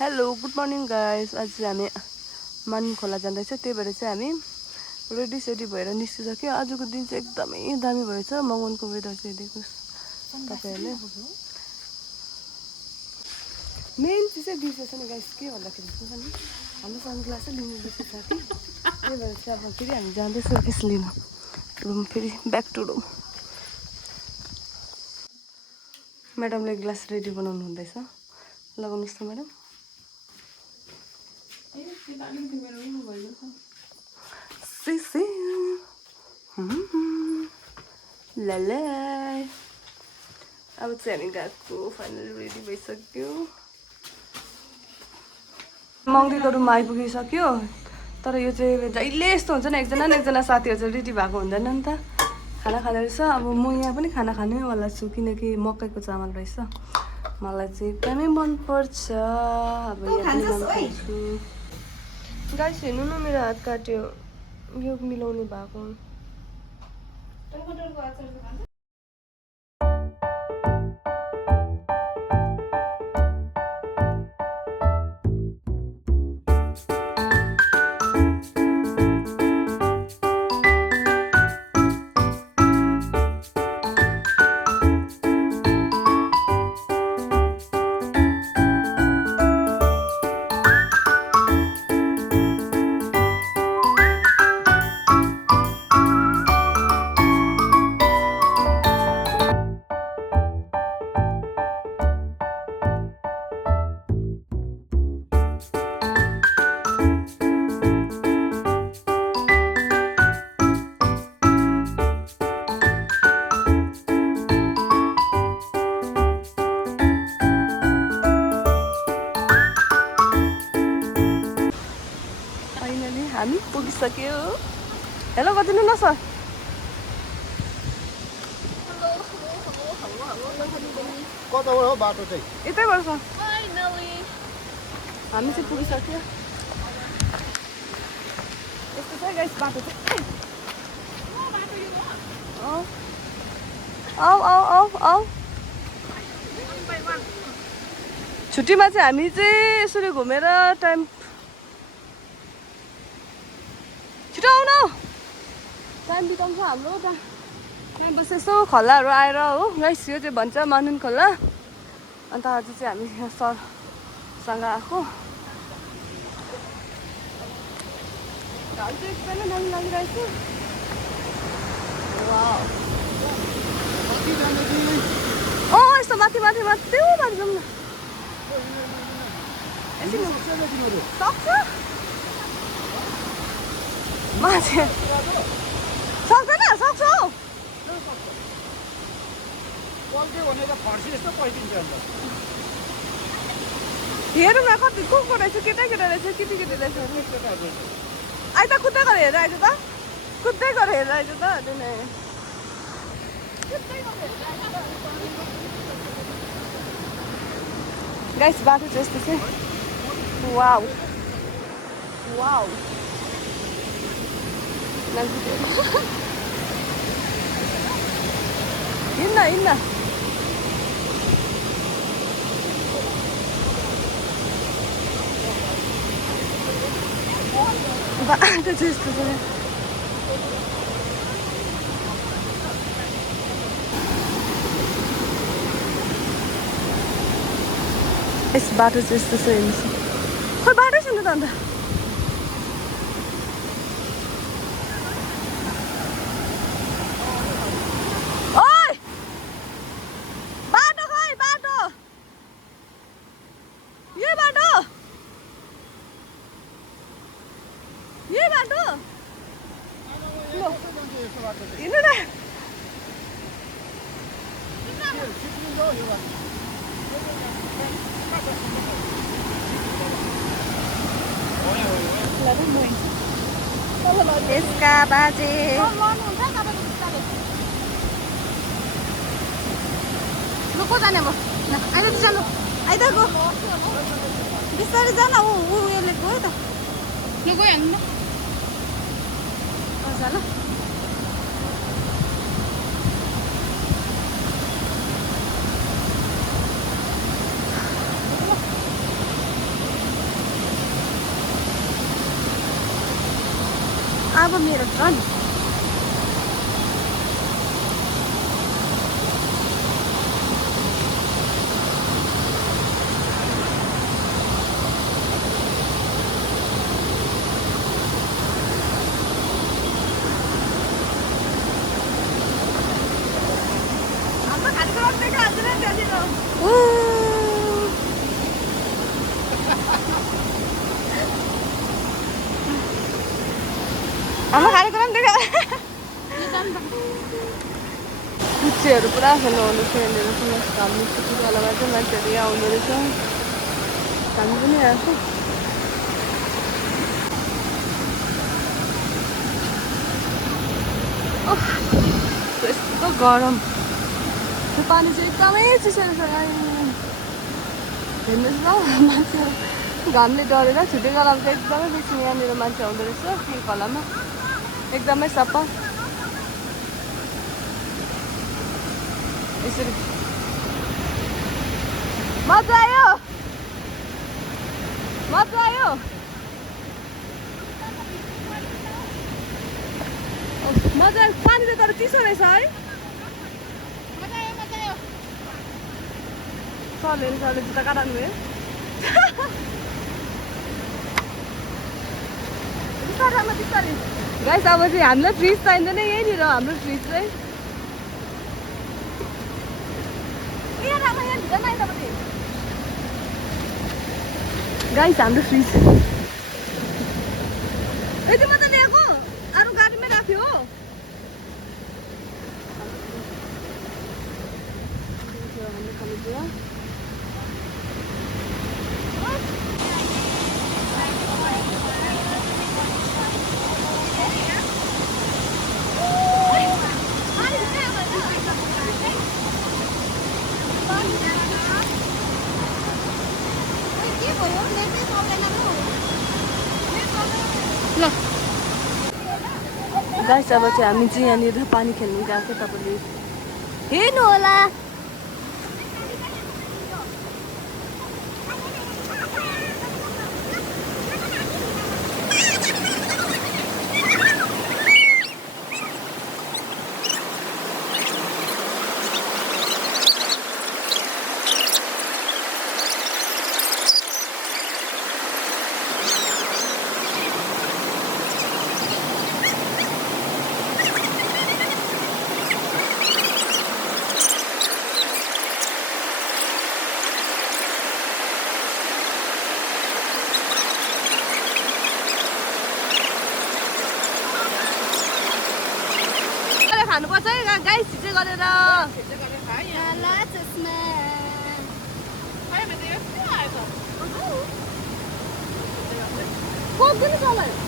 Hello good morning guys. आज चाहिँ हामी मानिङ खोला जाँदैछ, त्यही भएर चाहिँ हामी रेडी सेडी भएर निस्किसक्यो। आजको दिन चाहिँ एकदमै दामी भएछ। मङ्गनको वेदर चाहिँ हेर्नुहोस् तपाईँहरूले। मेन चिज चाहिँ बिर्सेछ नि गाइस, के भन्दाखेरि सुन्छ नि हाम्रो सनग्लासै लिनु बिर्सेछ कि, त्यही भएर चाहिँ अब फेरि हामी जाँदैछौँ केस लिन रुम, फेरि ब्याक टु रुम। म्याडमले ग्लास रेडी बनाउनु हुँदैछ, लगाउनुहोस् त म्याडम। सिसी लले अब चाहिँ हामी गएको फाइनली रेडी भइसक्यो। मङ्गीको रुममा आइपुगिसक्यो। तर यो चाहिँ जहिले यस्तो हुन्छ नि, एकजना न एकजना साथीहरू चाहिँ रेडी भएको हुँदैन नि त, खाना खाँदो रहेछ। अब म यहाँ पनि खाना खानेवाला छु, किनकि मकैको चामल रहेछ, मलाई चाहिँ एकदमै मनपर्छ। अब यहाँ खान्छु। गाइस हेर्नु न, मेरो हात काट्यो, यो मिलाउने भएको। हामी पुगिसक्यो। हेलो गरिदिनु न सर। कताबाट हो बाटो चाहिँ? यतैबाट छ। हामी चाहिँ पुगिसक्यो। यस्तो छ गाइस बाटो चाहिँ। आऊ आऊ आऊ आऊ। छुट्टीमा चाहिँ हामी चाहिँ यसरी घुमेर टाइम छिटो आउनु, टाइम बिताउँछ हाम्रो। टाइम बस यसो खोलाहरू आएर हो गाइस, यो चाहिँ भन्छ मानुन खोला। अन्त आज चाहिँ हामी यहाँ सरसँग आएको। घाम चाहिँ एकदमै दामी लागिरहेछ। यस्तो माथि माथि माथि त्यो माथि जाउँ न। सक्छ माथि सक्दैन, सक्छ हौ। हेरौँ न कति को रहेछ, केटा केटा रहेछ, केटी केटी रहेछ। आइज कुद्दै गरेर हेरेर आइज त, कुद्दै गरेर हेरेर आइज त। गाइस बाटो चाहिँ यस्तो चाहिँ। वाउ वाउ हिँड्न हिँड्न। बाटो चाहिँ यस्तो छ। यस बाटो चाहिँ यस्तो छ, हेर्नुहोस्। खोइ बाटै छैन त अन्त। यसका बाजे को जाने भयो आइदा जानु, आइदा गो बिस्तारै जान। ऊ यसले गयो त, यो गयो हामी ल। अब मेरो टर्न आमा खानेको पनि देखा कुच्चेहरू पुरा खेल्नु आउँदो रहेछ यहाँनिर हाम्रो छुट्टीवालामा चाहिँ मान्छेहरू यहाँ आउँदो रहेछ हामी पनि आएको यस्तो गरम त्यो पानी चाहिँ एकदमै चिसो रहेछ हेर्नुहोस् न मान्छेहरू घामले डरेर छुट्टी खोलामा चाहिँ एकदमै बेसी यहाँनिर मान्छे आउँदो रहेछ के खोलामा एकदमै सफा यसरी मजा आयो मजा आयो मजा पानी त तर चिसो रहेछ है चल्यो चल्यो जुत्ता काटाउनु भयो गाइस अब चाहिँ हामीलाई फ्रिज चाहिँदैन यहीँनिर हाम्रो फ्रिज चाहिँ गाइस हाम्रो फ्रिज यति मात्र ल्याएको अरू गाडीमै राख्यो हो हाम्रो खानेकुरा गाइस अब चाहिँ हामी चाहिँ यहाँनिर पानी खेल्नु गएको तपाईँले हेर्नु होला खानुपर्छ है गाइस छिटै गरेर कोक्दैन चलायो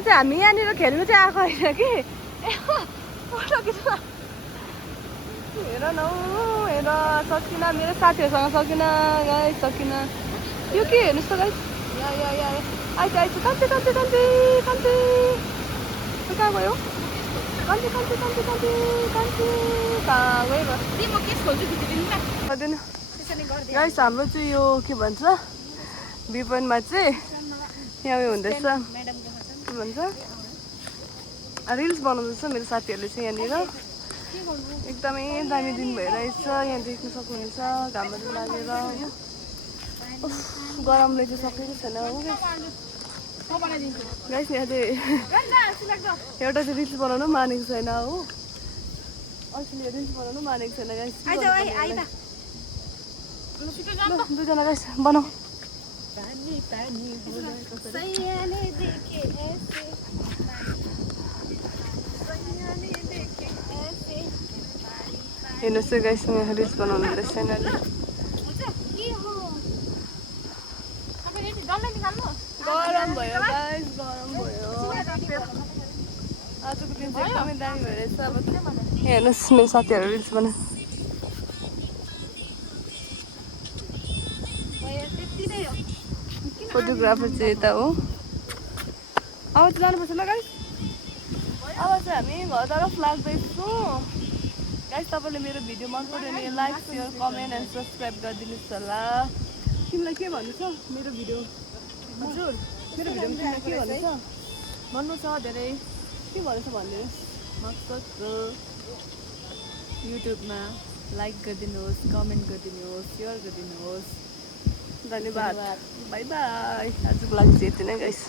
चाहिँ हामी यहाँनिर खेल्नु चाहिँ आएको होइन कि फोटो खिच्न हेर न हौ हेर सकिन मेरो साथीहरूसँग सकिन गाइस सकिन यो के हेर्नुहोस् त गाइस या आइज आइज कान्छे कान्छे कान्छे कान्छे कहाँ गयो कान्छे कान्छे कान्छे कान्छे कान्छे कहाँ गयो गर्दैन गाइस हाम्रो चाहिँ यो के भन्छ भ्यू पोइन्टमा चाहिँ यहाँ उयो हुँदैछ के भन्छ रिल्स बनाउँदैछ मेरो साथीहरूले चाहिँ यहाँनिर एकदमै दामी दिन भइरहेछ यहाँ देख्न सक्नुहुन्छ घामहरू लागेर होइन गरमले चाहिँ सकेको छैन हो गाइस यहाँ चाहिँ एउटा चाहिँ रिल्स बनाउनु मानेको छैन हो अल्छीले रिल्स बनाउनु मानेको छैन गाइस दुईजना गाइस बनाऊ हेर्नुहोस् है गाइस यहाँ रिल्स बनाउनु हुँदैछ यिनीहरूले गरम भयो गाइस गरम भयो आजको दिन चाहिँ एकदमै दामी भइरहेछ अब हेर्नुहोस् मेरो साथीहरू रिल्स बनाउ फोटोग्राफर चाहिँ यता हो अब चाहिँ जानुपर्छ ल गाइस अब चाहिँ हामी घरतर्फ लाग्दैछौँ गाइस तपाईँले मेरो भिडियो मन पऱ्यो भने like share comment and subscribe गरिदिनुहोस् होला तिमीलाई के भन्नु छ मेरो भिडियो हजुर मेरो भिडियोमा तिमीलाई के भन्नु छ भन्नु छ धेरै के भन्नु छ भनिदिनुहोस् मकसदको युट्युबमा लाइक गरिदिनुहोस् कमेन्ट गरिदिनुहोस् सेयर गरिदिनुहोस् धन्यवाद बाई बाई आजको लागि चाहिँ यति नै गाइस